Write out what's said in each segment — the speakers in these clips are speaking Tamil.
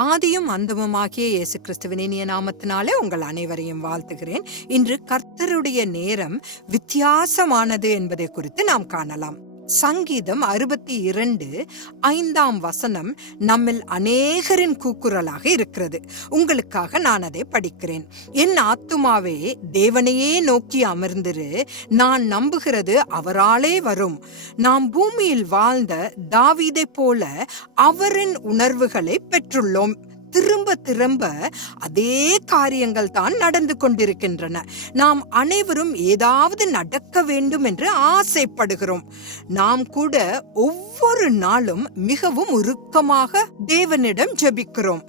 ஆதியும் அந்தமுமாகிய இயேசு கிறிஸ்துவின் இனிய நாமத்தினாலே உங்கள் அனைவரையும் வாழ்த்துகிறேன். இன்று கர்த்தருடைய நேரம் வித்தியாசமானது என்பதை குறித்து நாம் காணலாம். சங்கீதம் அறுபத்தி இரண்டு ஐந்தாம் வசனம் நம்மில் அநேகரின் கூக்குரலாக இருக்கிறது. உங்களுக்காக நான் அதை படிக்கிறேன். என் ஆத்துமாவே தேவனையே நோக்கி அமர்ந்திரு. நான் நம்புகிறது அவராலே வரும். நாம் பூமியில் வாழ்ந்த தாவீதை போல அவரின் உணர்வுகளை பெற்றுள்ளோம். திரும்ப திரும்ப அதே காரியங்கள் தான் நடந்து கொண்டிருக்கின்றன. நாம் அனைவரும் ஏதாவது நடக்க வேண்டும் என்று ஆசைப்படுகிறோம். நாம் கூட ஒவ்வொரு நாளும் மிகவும் உருக்கமாக தேவனிடம் ஜெபிக்கிறோம்.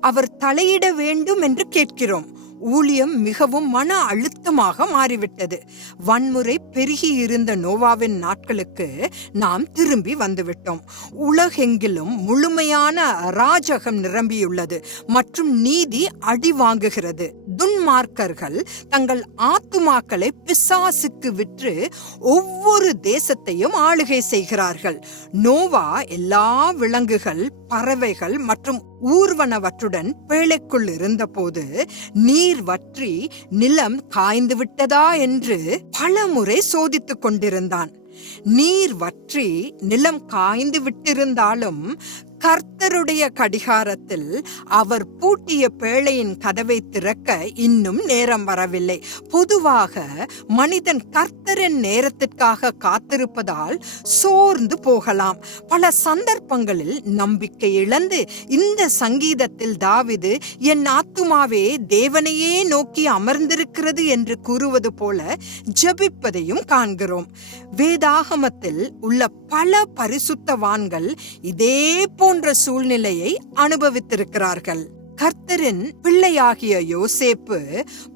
அவர் தலையிட வேண்டும் என்று கேட்கிறோம். ஊழியம் மிகவும் மன அழுத்தமாக மாறிவிட்டது. வன்முறை பெருகி இருந்த நோவாவின் நாட்களுக்கு நாம் திரும்பி வந்துவிட்டோம். உலகெங்கிலும் முழுமையான அராஜகம் நிரம்பியுள்ளது. மற்றும் நீதி அடி வாங்குகிறது. துன்மார்க்கர்கள் தங்கள் ஆத்துமாக்களை பிசாசுக்கு விற்று ஒவ்வொரு தேசத்தையும் ஆளுகை செய்கிறார்கள். நோவா எல்லா விலங்குகள் பறவைகள் மற்றும் ஊர்வனவற்றுடன் பேழைக்குள் இருந்தபோது நீர் வற்றி நிலம் காய்ந்து விட்டதா என்று பலமுறை சோதித்துக் கொண்டிருந்தான். நீர் வற்றி நிலம் காய்ந்து விட்டிருந்தாலும் கர்த்தருடைய கடிகாரத்தில் அவர் பூட்டிய பேழையின் கதவை திறக்க இன்னும் நேரம் வரவில்லை. பொதுவாக மனிதன் கர்த்தரின் நேரத்திற்காக காத்திருப்பதால் சோர்ந்து போகலாம். பல சந்தர்ப்பங்களில் நம்பிக்கை இழந்து இந்த சங்கீதத்தில் தாவிது என் ஆத்துமாவே தேவனையே நோக்கி அமர்ந்திருக்கிறது என்று கூறுவது போல ஜபிப்பதையும் காண்கிறோம். வேதாகமத்தில் உள்ள பல பரிசுத்தவான்கள் இதே போன்ற சூழ்நிலையை அனுபவித்திருக்கிறார்கள். கர்த்தரின் பிள்ளையாகிய யோசேப்பு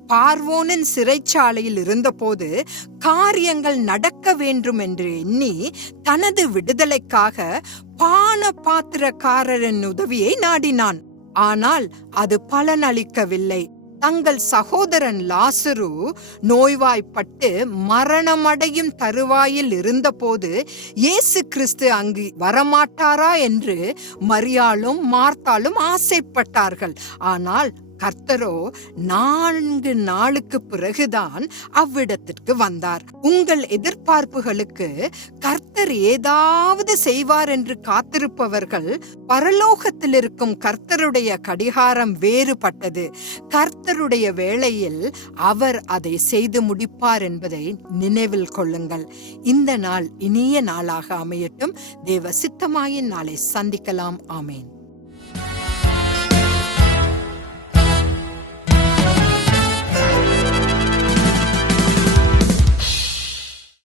பார்வோனின் சிறைச்சாலையில் இருந்தபோது காரியங்கள் நடக்க வேண்டும் என்று எண்ணி தனது விடுதலைக்காக பான பாத்திரக்காரரின் உதவியை நாடினான். ஆனால் அது பலனளிக்கவில்லை. தங்கள் சகோதரன் லாசரு நோய்வாய்ப்பட்டு மரணமடையும் தருவாயில் இருந்தபோது இயேசு கிறிஸ்து அங்கு வரமாட்டாரா என்று மரியாளும் மார்த்தாலும் ஆசைப்பட்டார்கள். ஆனால் கர்த்தரோ நான்கு நாளுக்கு பிறகுதான் அவ்விடத்திற்கு வந்தார். உங்கள் எதிர்பார்ப்புகளுக்கு கர்த்தர் ஏதாவது செய்வார் என்று காத்திருப்பவர்கள் பரலோகத்தில் இருக்கும் கர்த்தருடைய கடிகாரம் வேறுபட்டது. கர்த்தருடைய வேளையில் அவர் அதை செய்து முடிப்பார் என்பதை நினைவில் கொள்ளுங்கள். இந்த நாள் இனிய நாளாக அமையட்டும். தேவ சித்தமாயின் நாளை சந்திக்கலாம். ஆமேன்.